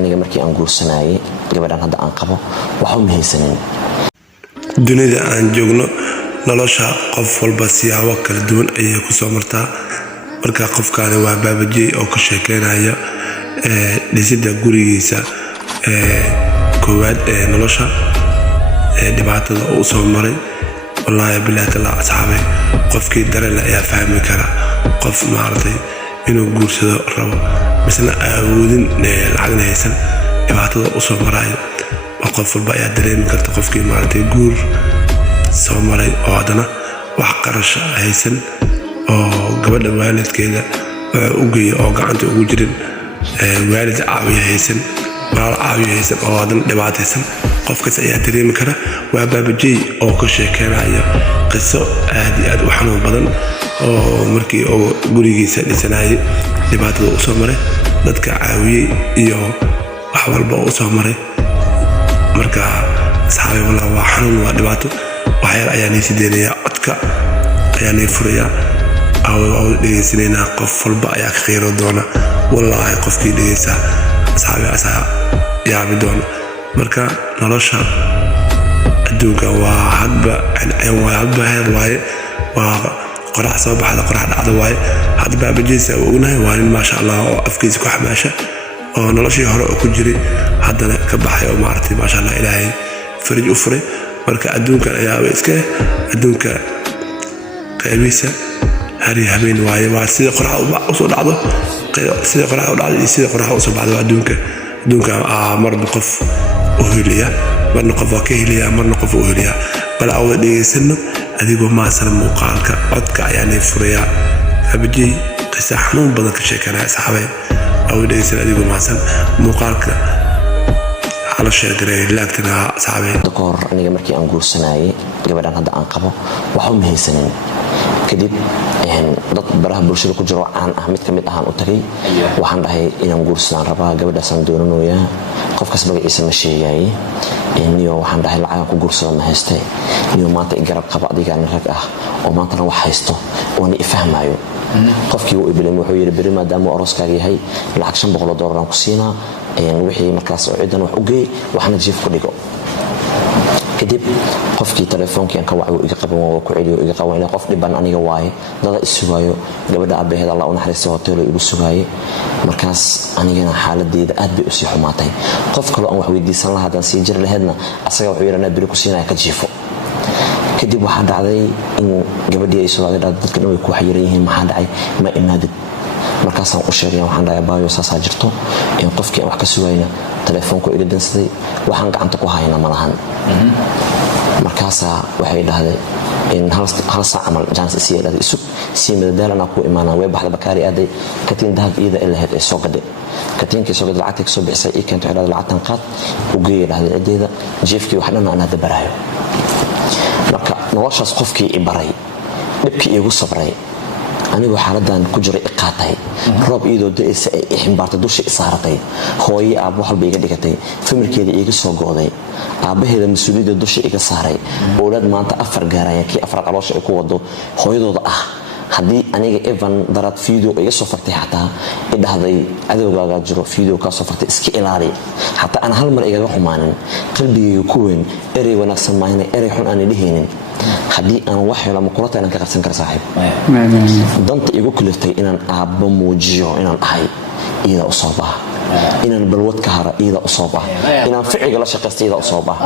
aniga markii aan guursanayay gabadhan hadda aan qabo waxa u mahaysanin dunida aan joogno nolosha qof walba siyaabo kala duwan ayay ku soo martaa marka qofkaani waa baabajey oo ka sheekeynaya dhisida gurigiisa koowaad nolosha dhibaatada uu soo maray wallahi billahi ta'ala asxaabay qofkii dareen ayaa fahmi kara qof maartay inuu guursado rabo misna awoodin lacag haysan dhibaatada uu soo maray qof walba ayaa dareemi karta qofkii maartay guur soo maray oo hadana wax qarash haysan oo gabadha waalidkeeda u geeyo oo gacanta ugu jirin waalid caawiye haysan walaal caawiye haysan oo hadana dhibaataysan qofkaas ayaa dareemi kara waa baabajey oo ka sheekeynaya qiso aad iyo aad u xanuun badan oo markii uu gurigiisa dhisanayay dhibaatada uu soo maray dadka caawiyey iyo wax walba uu soo maray marka asxaabay wallahi waa xanuun waa dhibaato waxyar ayaa nii sideynaya codka ayaa nii furaya oo dhegeysanayna qof walba ayaa ka khayro doona wallahi qofkii dhegeysa asxaabay asaa yaabi doona marka nolosha adduunka waa hadba heer waaye waa qorax soo baxda qorax dhacda waaye hadda baabajeysa uu ognahay waa nin maasha allah oo afkiisa ku xamaasha oo noloshii hore oo ku jiray haddana ka baxay oo maartay maasha allah ilaahay faraj u furay marka adduunkan ayaa iska adduunka qaybiisa hari habeen waaye waa sida qorax u soo dhacdo sida qorax u dhacdo sida qorax u soo baxdo adduunka marna qof u heliya marna qof waa ka heliya marna qof u heliya bal awda dhegeysano adigoo maasan muuqaalka codka ayaa nii furaya baabajey qisa xanuun badan ka sheekanaya asxaabay awda dhegeysano adigoo maasan muuqaalka على الشيء لكن صعبة. دكتور أنا جمركي أنجور سناي جبران هذا أنقبه وحوم هي سنين كديب يعني ضد براه برشلو كجرو عن أهمية كمية أهم أتري وحن راه إن أنجور سنان ربا جبر سندورن ويا قف كسبة اسم الشيء جاي إنه وحن راه العالم كجور سنان ما هستي إنه ما تجرب قبض دي كان رك وما تروح هستو وأنا أفهم عيو قف كيو إبلي محيي بري ما دام أرس كاري هاي العكشن بقول دور رانكسينا يعني وحي مركز عيدنا وحوجي وحنا نجيب كليكو كدب قفكي تلفونك يعني كوعي ويقبل وكعيدي ويقوينا قف لبان أنا جواي ضد السوايو قبل أبي هذا الله ونحرس هوتيل يقول السواي مركز أنا جنا حالة دي أدبي أسيح ماتي قف كل أنواع ويدي سنة هذا سيجر لهنا أصير وحيرنا بريكوسينا كتجيفو كدب واحد عادي إنه قبل دي السواي ده كانوا يكون حيريهم ما حد عاي ما إنادد markaas aan u sheegay waxaan dhahay baayo saas jirto in qofkii wax ka sugayna telefoonku iga dansaday waxaan gacanta ku haynaa malahan markaas waxay dhahdeen in hal saac amal jans isiyada isu si madalana ku imaanaa way baxda bakaari aaday katiin dahab iyada ilaahad ay soo gaday katiinkii soo gaday lacagta soo bixisay ee keento ilaa lacagtan qaad u geeyay dhahdeen cideeda jeefkii wax dhan aan hada barayo noloshaas qofkii i baray dhibkii igu sabray anigu xaaladan ku jiray iqaatay roob iyadoo da'aysa ay ximbaartay dusha isaaratay hooyo aab wax walba iga dhigatay familkeeda iga soo gooday aabaheeda mas'uuliyadda dusha iga saaray oolad maanta afar gaaraya kii afar caloosha ay ku wado hooyadooda ah haddii aniga evan darad video iga soo fartay xataa idhahday adowgaaga jiro video ka soo fartay iska ilaali xataa aan hal mar igaga xumaanin qalbigayga ku weyn erey wanaagsan maahane erey xun aan dhihinin haddii aan wax helo ma kulata inaan ka qabsan karo saaxiib danta igu kaliftay inaan aabbo muujiyo inaan ahay iyada u soo bax inaan balwad ka haro iyada u soo bax inaan ficiga la shaqaysto iyada u soo bax